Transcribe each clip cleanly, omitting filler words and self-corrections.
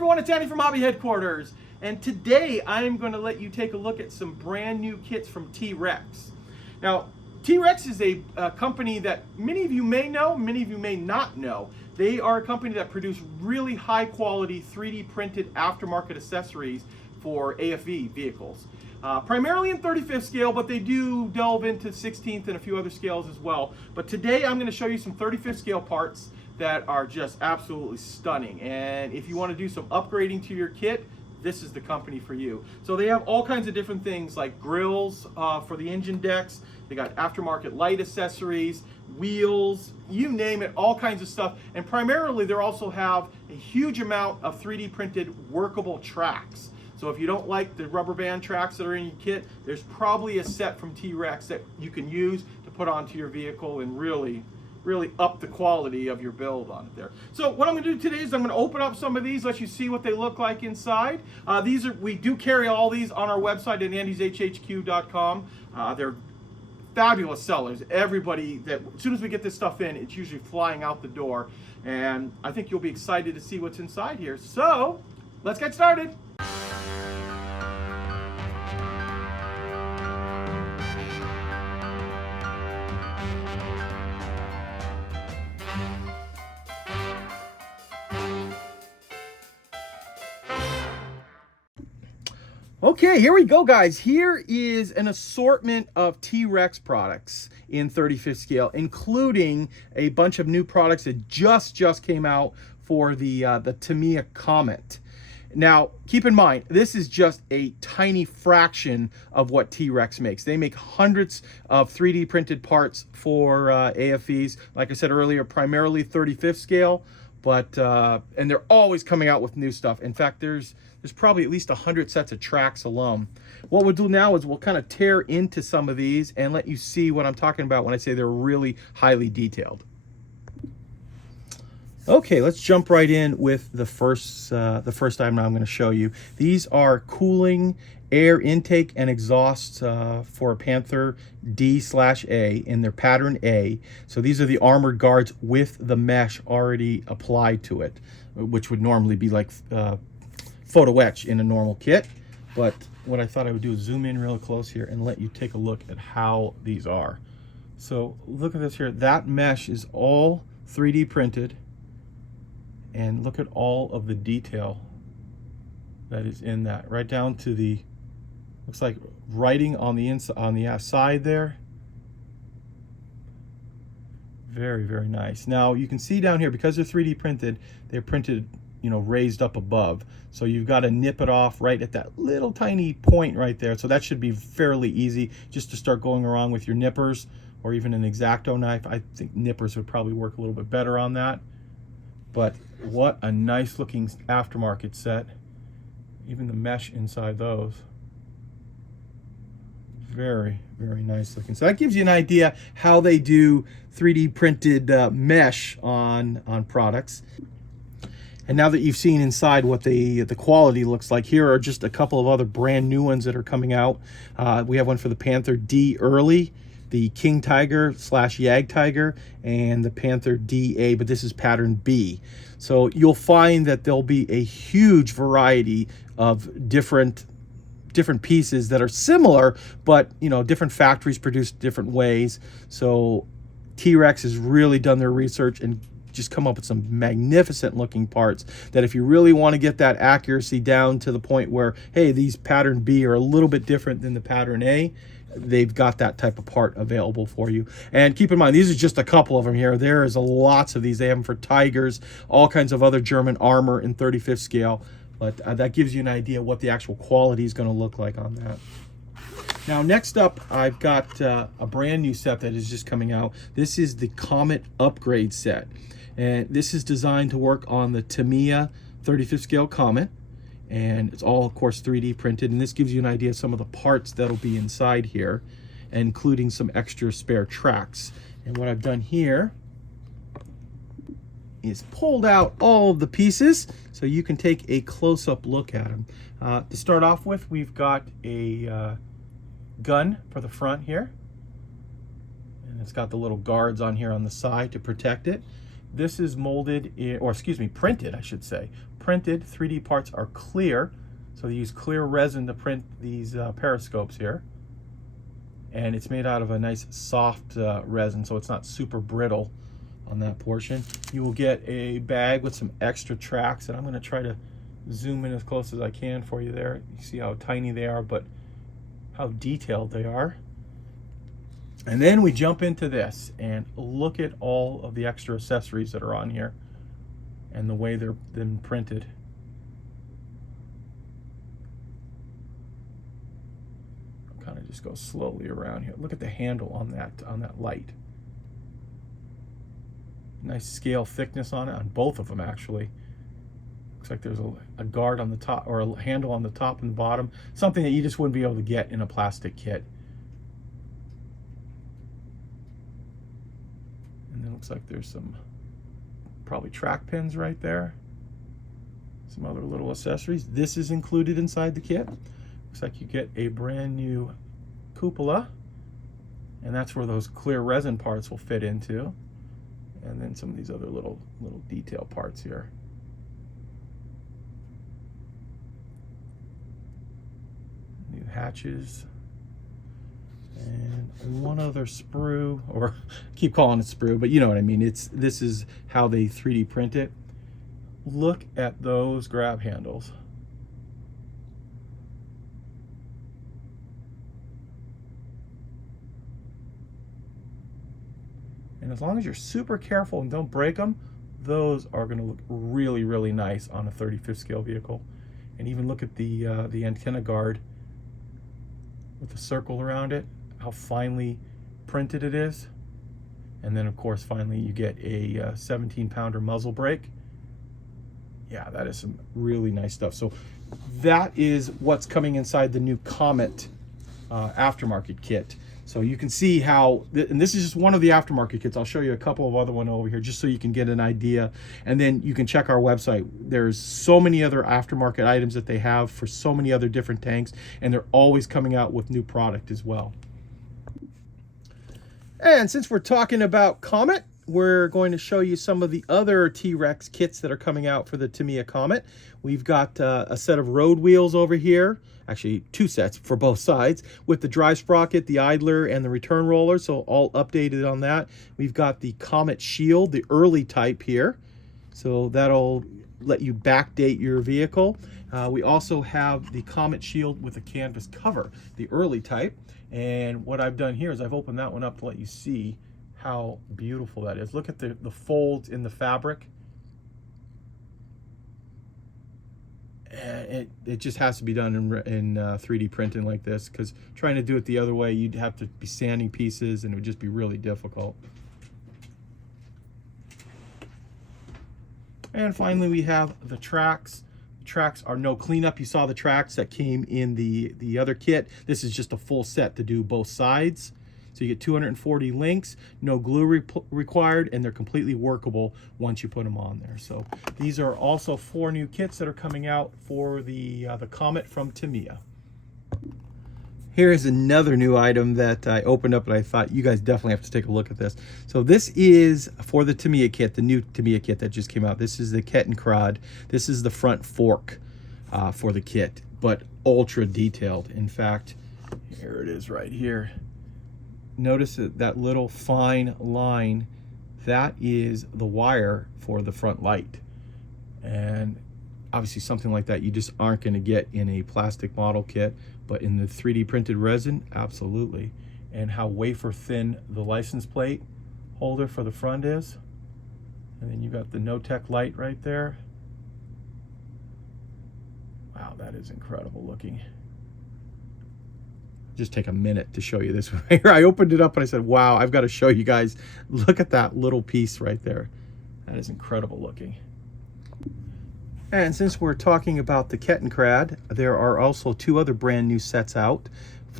everyone, it's Andy from Hobby Headquarters, and today I'm going to let you take a look at some brand new kits from T REX. Now, T REX is a company that many of you may know, many of you may not know. They are a company that produce really high quality 3D printed aftermarket accessories for AFV vehicles. Primarily in 35th scale, but they do delve into 16th and a few other scales as well. But today I'm going to show you some 35th scale parts that are just absolutely stunning. And if you want to do some upgrading to your kit, this is the company for you. So they have all kinds of different things like grills for the engine decks. They got aftermarket light accessories, wheels, you name it, all kinds of stuff. And primarily they also have a huge amount of 3D printed workable tracks. So if you don't like the rubber band tracks that are in your kit, there's probably a set from T REX that you can use to put onto your vehicle and really up the quality of your build on it there. So what I'm going to do today is I'm going to open up some of these, let you see what they look like inside. We do carry all these on our website at andyshhq.com. They're fabulous sellers. Everybody, that as soon as we get this stuff in, it's usually flying out the door. And I think you'll be excited to see what's inside here. So let's get started. Okay, here we go, guys. Here is an assortment of T REX products in 35th scale, including a bunch of new products that just came out for the Tamiya Comet. Now, keep in mind, this is just a tiny fraction of what T REX makes. They make hundreds of 3D printed parts for AFVs. Like I said earlier, primarily 35th scale, but and they're always coming out with new stuff. In fact, there's probably at least 100 sets of tracks alone. What we'll do now is we'll kind of tear into some of these and let you see what I'm talking about when I say they're really highly detailed. Okay, let's jump right in with the first item I'm going to show you. These are cooling air intake and exhaust for a Panther D/A in their pattern A. So these are the armored guards with the mesh already applied to it, which would normally be like photo etch in a normal kit. But what I thought I would do is zoom in real close here and let you take a look at how these are. So look at this here. That mesh is all 3D printed, and look at all of the detail that is in that, right down to the, looks like writing on the inside, on the side there. Very nice. Now you can see down here, because they're 3D printed, they're printed, you know, raised up above. So you've got to nip it off right at that little tiny point right there. So that should be fairly easy just to start going around with your nippers, or even an X-Acto knife. I think nippers would probably work a little bit better on that. But what a nice looking aftermarket set. Even the mesh inside those. Very nice looking. So that gives you an idea how they do 3D printed mesh on products. And now that you've seen inside what the quality looks like, here are just a couple of other brand new ones that are coming out. We have one for the Panther D Early, the King Tiger / Yag Tiger, and the Panther DA, but this is pattern B. So you'll find that there'll be a huge variety of different pieces that are similar, but you know, different factories produce different ways. So T REX has really done their research and just come up with some magnificent looking parts that if you really want to get that accuracy down to the point where, hey, these pattern B are a little bit different than the pattern A, they've got that type of part available for you. And keep in mind, these are just a couple of them here. There is lots of these. They have them for Tigers, all kinds of other German armor in 35th scale. But that gives you an idea what the actual quality is going to look like on that. Now, next up, I've got a brand new set that is just coming out. This is the Comet upgrade set. And this is designed to work on the Tamiya 35th scale Comet. And it's all, of course, 3D printed. And this gives you an idea of some of the parts that'll be inside here, including some extra spare tracks. And what I've done here is pulled out all of the pieces so you can take a close-up look at them. To start off with, we've got a gun for the front here. And it's got the little guards on here on the side to protect it. This is molded, printed, I should say, printed. 3D parts are clear, so they use clear resin to print these periscopes here. And it's made out of a nice soft resin, so it's not super brittle on that portion. You will get a bag with some extra tracks, and I'm going to try to zoom in as close as I can for you there. You see how tiny they are, but how detailed they are. And then we jump into this and look at all of the extra accessories that are on here and the way they're been printed. I'll kind of just go slowly around here. Look at the handle on that light. Nice scale thickness on it, on both of them actually. Looks like there's a guard on the top, or a handle on the top and the bottom. Something that you just wouldn't be able to get in a plastic kit. And then looks like there's some probably track pins right there. Some other little accessories. This is included inside the kit. Looks like you get a brand new cupola, and that's where those clear resin parts will fit into. And then some of these other little detail parts here. New hatches. And one other sprue, or keep calling it sprue, but you know what I mean. This is how they 3D print it. Look at those grab handles. And as long as you're super careful and don't break them, those are going to look really, really nice on a 35th scale vehicle. And even look at the antenna guard with the circle around it, how finely printed it is. And then of course finally you get a 17-pounder muzzle brake. Yeah, that is some really nice stuff. So that is what's coming inside the new Comet aftermarket kit. So you can see how, and this is just one of the aftermarket kits. I'll show you a couple of other ones over here just so you can get an idea. And then you can check our website. There's so many other aftermarket items that they have for so many other different tanks, and they're always coming out with new product as well. And since we're talking about Comet, we're going to show you some of the other T REX kits that are coming out for the Tamiya Comet. We've got a set of road wheels over here, actually two sets for both sides, with the drive sprocket, the idler, and the return roller, so all updated on that. We've got the Comet Shield, the early type here, so that'll let you backdate your vehicle. We also have the Comet Shield with a canvas cover, the early type. And what I've done here is I've opened that one up to let you see how beautiful that is. Look at the folds in the fabric. It just has to be done in 3D printing like this, because trying to do it the other way, you'd have to be sanding pieces and it would just be really difficult. And finally we have the tracks. The tracks are no cleanup. You saw the tracks that came in the other kit. This is just a full set to do both sides. So you get 240 links, no glue required, and they're completely workable once you put them on there. So these are also 4 new kits that are coming out for the Comet from Tamiya. Here is another new item that I opened up and I thought you guys definitely have to take a look at this. So this is for the Tamiya kit, the new Tamiya kit that just came out. This is the Kettenkrad. This is the front fork for the kit, but ultra detailed. In fact, here it is right here. Notice that little fine line, that is the wire for the front light. And obviously something like that you just aren't going to get in a plastic model kit, but in the 3D printed resin, absolutely. And how wafer thin the license plate holder for the front is. And then you got the No-Tech light right there. Wow, that is incredible looking. Just take a minute to show you this one here. I opened it up and I said, wow, I've got to show you guys. Look at that little piece right there. That is incredible looking. And since we're talking about the Kettenkrad, there are also 2 other brand new sets out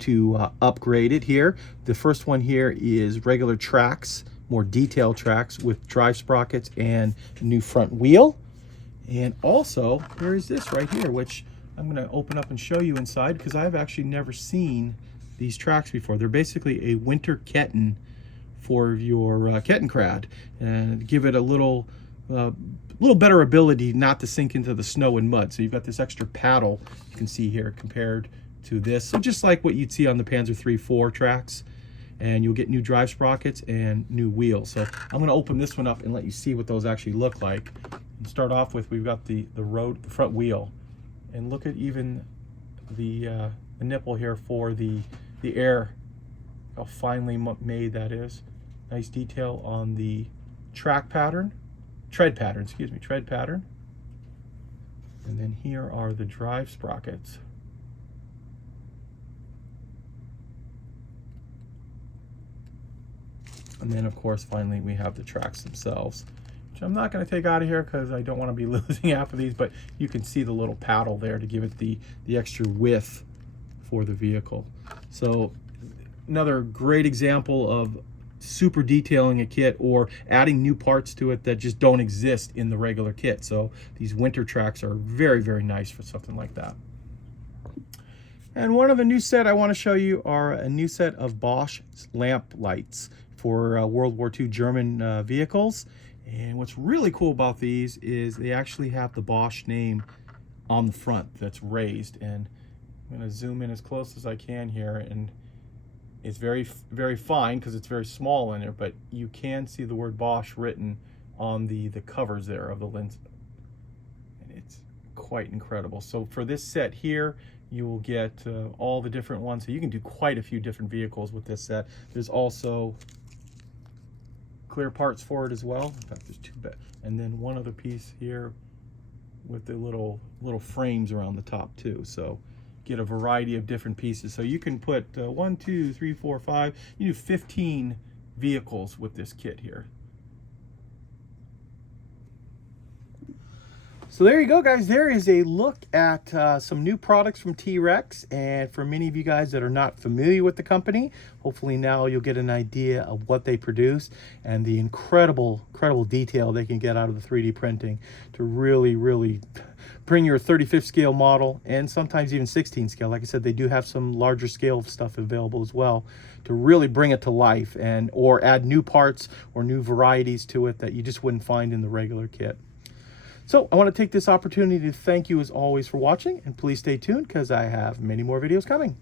to upgrade it here. The first one here is regular tracks, more detailed tracks with drive sprockets and new front wheel. And also, there is this right here, which I'm going to open up and show you inside, because I've actually never seen these tracks before. They're basically a winter Ketten for your Kettenkrad, and give it a little little better ability not to sink into the snow and mud. So you've got this extra paddle you can see here compared to this. So just like what you'd see on the Panther 3/4 tracks, and you'll get new drive sprockets and new wheels. So I'm going to open this one up and let you see what those actually look like. And start off with, we've got the front wheel, and look at even the nipple here for the air, how finely made that is. Nice detail on the tread pattern. And then here are the drive sprockets. And then, of course, finally we have the tracks themselves, which I'm not going to take out of here because I don't want to be losing half of these, but you can see the little paddle there to give it the extra width for the vehicle. So another great example of super detailing a kit or adding new parts to it that just don't exist in the regular kit. So these winter tracks are very, very nice for something like that. And one of the new set I want to show you are a new set of Bosch lamp lights for World War II German vehicles. And what's really cool about these is they actually have the Bosch name on the front that's raised. And I'm going to zoom in as close as I can here, and it's very, very fine because it's very small in there, but you can see the word Bosch written on the covers there of the lens. And it's quite incredible. So for this set here, you will get all the different ones. So you can do quite a few different vehicles with this set. There's also clear parts for it as well. In fact, there's two, and then one other piece here with the little frames around the top too. So get a variety of different pieces. So you can put 1, 2, 3, 4, 5. You do 15 vehicles with this kit here. So there you go, guys. There is a look at some new products from T REX. And for many of you guys that are not familiar with the company, hopefully now you'll get an idea of what they produce and the incredible detail they can get out of the 3D printing to really bring your 35th scale model, and sometimes even 16 scale. Like I said, they do have some larger scale stuff available as well to really bring it to life, and or add new parts or new varieties to it that you just wouldn't find in the regular kit. So I want to take this opportunity to thank you as always for watching, and please stay tuned because I have many more videos coming.